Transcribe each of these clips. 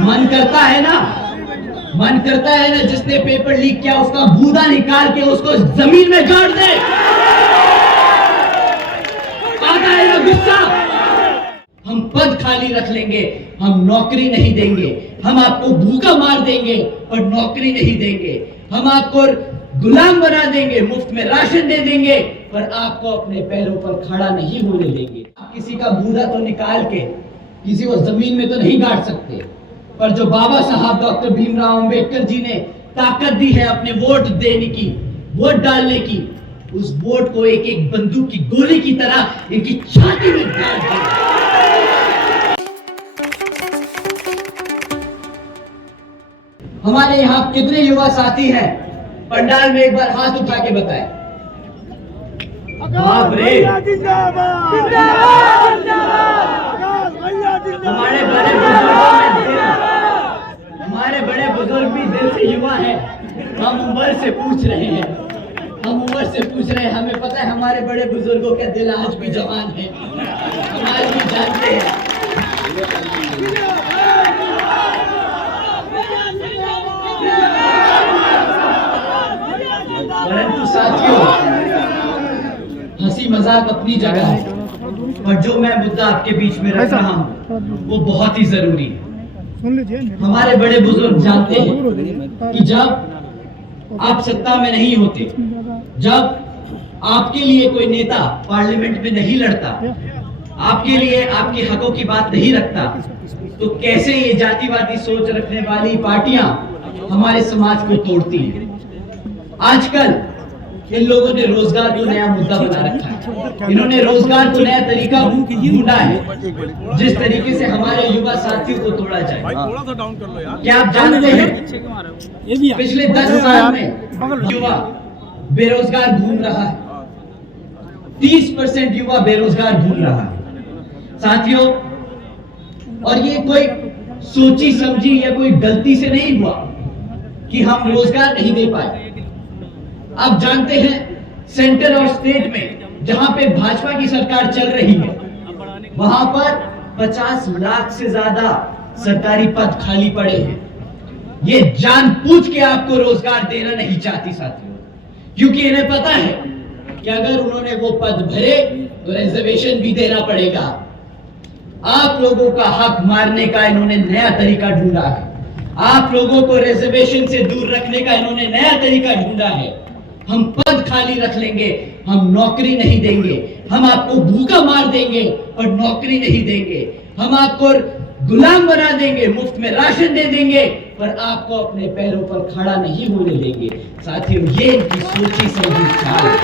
मन करता है ना, मन करता है ना जिसने पेपर लीक किया उसका बूदा निकाल के उसको जमीन में गाड़ दे। आता है ना गुस्सा। हम पद खाली रख लेंगे, हम नौकरी नहीं देंगे। हम आपको भूखा मार देंगे और नौकरी नहीं देंगे। हम आपको गुलाम बना देंगे, मुफ्त में राशन दे देंगे, पर आपको अपने पैरों पर खड़ा नहीं होने देंगे। किसी का बूदा तो निकाल के किसी को जमीन में तो नहीं गाड़ सकते, पर जो बाबा साहब डॉक्टर भीमराव अंबेडकर जी ने ताकत दी है अपने वोट देने की, वोट डालने की, उस वोट को एक एक बंदूक की गोली की तरह इनकी छाती में गाड़ दिया। हमारे यहाँ कितने युवा साथी हैं? पंडाल में एक बार हाथ उठा के बताएं। बाप रे, हमारे बड़े बुजुर्ग भी दिल से युवा हैं। हम उम्र से पूछ रहे हैं, हमें पता है हमारे बड़े बुजुर्गों का दिल आज भी जवान है। हम आज भी जानते हैं। परंतु साथियों, हंसी मजाक अपनी जगह है, पर जो मैं मुद्दा आपके बीच में रख रहा हूँ वो बहुत ही जरूरी है। हमारे बड़े बुजुर्ग जानते हैं कि जब आप सत्ता में नहीं होते, जब आपके लिए कोई नेता पार्लियामेंट में नहीं लड़ता, आपके लिए आपके हकों की बात नहीं रखता, तो कैसे ये जातिवादी सोच रखने वाली पार्टियां हमारे समाज को तोड़ती हैं। आजकल इन लोगों ने रोजगार को नया मुद्दा बना रखा है। इन्होंने रोजगार को नया तरीका ढूंढा है जिस तरीके से हमारे युवा साथियों को तोड़ा जाए। क्या आप जानते हैं पिछले 10 साल में युवा बेरोजगार घूम रहा है, 30% युवा बेरोजगार घूम रहा है साथियों। और ये कोई सोची समझी या कोई गलती से नहीं हुआ कि हम रोजगार नहीं दे पाए। आप जानते हैं सेंटर और स्टेट में जहां पे भाजपा की सरकार चल रही है, वहां पर 50 लाख से ज्यादा सरकारी पद खाली पड़े हैं। ये जानबूझ के आपको रोजगार देना नहीं चाहती साथियों, क्योंकि इन्हें पता है कि अगर उन्होंने वो पद भरे तो रिजर्वेशन भी देना पड़ेगा। आप लोगों का हक मारने का इन्होंने नया तरीका ढूंढा है। आप लोगों को रिजर्वेशन से दूर रखने का इन्होंने नया तरीका ढूंढा है। हम पद खाली रख लेंगे, हम नौकरी नहीं देंगे। हम आपको भूखा मार देंगे और नौकरी नहीं देंगे। हम आपको गुलाम बना देंगे, मुफ्त में राशन दे देंगे, पर आपको अपने पैरों पर खड़ा नहीं होने देंगे। साथियों, ये इनकी सोची समझी चाल है।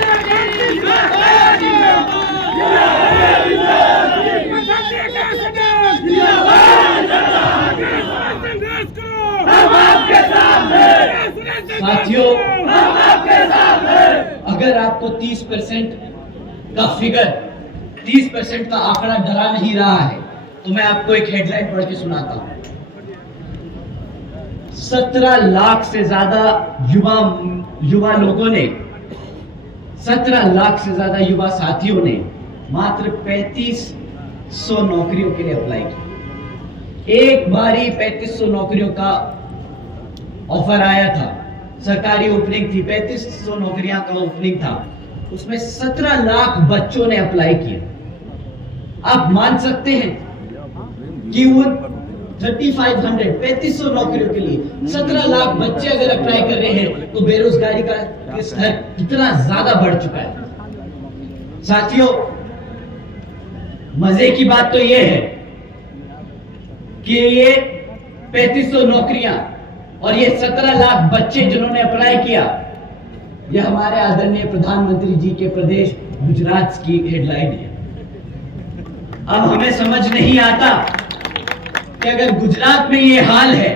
साथियों, अगर आपको 30% का फिगर, 30% का आंकड़ा डरा नहीं रहा है, तो मैं आपको एक हेडलाइन पढ़ के सुनाता हूं। 17 लाख से ज्यादा युवा लोगों ने, 17 लाख से ज्यादा युवा साथियों ने मात्र 3500 नौकरियों के लिए अप्लाई किया। एक बारी 3500 नौकरियों का ऑफर आया था, सरकारी ओपनिंग थी, 3500 नौकरियां का ओपनिंग था, उसमें 17 लाख बच्चों ने अप्लाई किया। आप मान सकते हैं कि वो 3500 नौकरियों के लिए 17 लाख बच्चे अगर अप्लाई कर रहे हैं तो बेरोजगारी का स्तर कितना ज्यादा बढ़ चुका है। साथियों, मजे की बात तो यह है कि ये 3500 नौकरियां और ये 17 लाख बच्चे जिन्होंने अप्लाई किया, ये हमारे आदरणीय प्रधानमंत्री जी के प्रदेश गुजरात की हेडलाइन है। अब हमें समझ नहीं आता कि अगर गुजरात में ये हाल है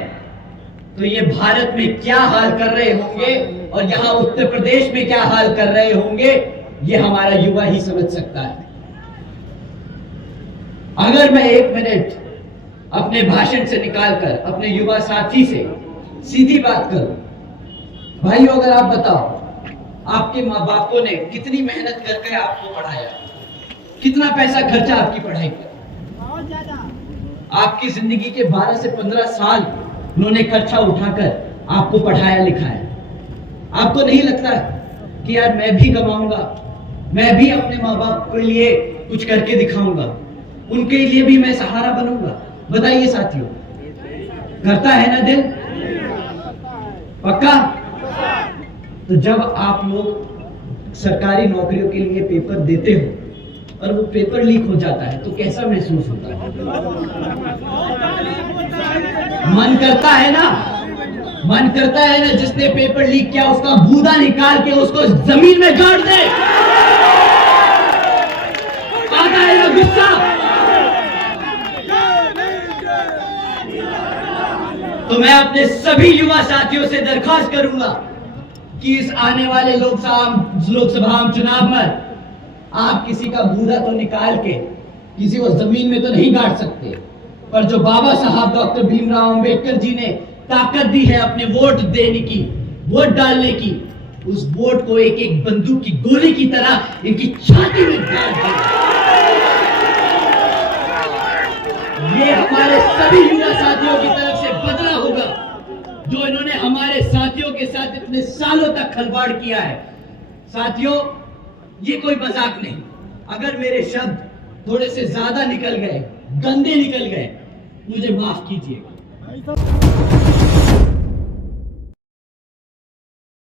तो ये भारत में क्या हाल कर रहे होंगे और यहां उत्तर प्रदेश में क्या हाल कर रहे होंगे, ये हमारा युवा ही समझ सकता है। अगर मैं 1 मिनट अपने भाषण से निकालकर अपने युवा साथी से सीधी बात करूं, भाइयों, अगर आप बताओ आपके माँ बापों ने कितनी मेहनत करके आपको पढ़ाया, कितना पैसा खर्चा आपकी पढ़ाई पर? आपकी जिंदगी के 12 से 15 साल उन्होंने खर्चा उठाकर आपको पढ़ाया लिखाया। आपको नहीं लगता कि यार मैं भी कमाऊंगा, मैं भी अपने माँ बाप के लिए कुछ करके दिखाऊंगा, उनके लिए भी मैं सहारा बनूंगा? बताइए साथियों, करता है ना दिल? पक्का? तो जब आप लोग सरकारी नौकरियों के लिए पेपर देते हो और वो पेपर लीक हो जाता है तो कैसा महसूस होता है? मन करता है ना, मन करता है ना जिसने पेपर लीक किया उसका बूदा निकाल के उसको जमीन में गाड़ दे। आता है ना गुस्सा? तो मैं अपने सभी युवा साथियों से दरख्वास्त करूंगा कि इस आने वाले लोकसभा चुनाव में आप किसी का बूदा तो निकाल के किसी को जमीन में तो नहीं गाड़ सकते, पर जो बाबा साहब डॉक्टर भीमराव अंबेडकर जी ने ताकत दी है अपने वोट देने की, वोट डालने की, उस वोट को एक एक बंदूक की गोली की तरह इनकी छाती में गाड़ दे। ये हमारे सभी युवा साथियों की तरफ से बदला होगा जो इन्होंने हमारे साथियों के साथ इतने सालों तक खिलवाड़ किया है। साथियों, ये कोई मजाक नहीं। अगर मेरे शब्द थोड़े से ज्यादा निकल गए, गंदे निकल गए, मुझे माफ कीजिएगा।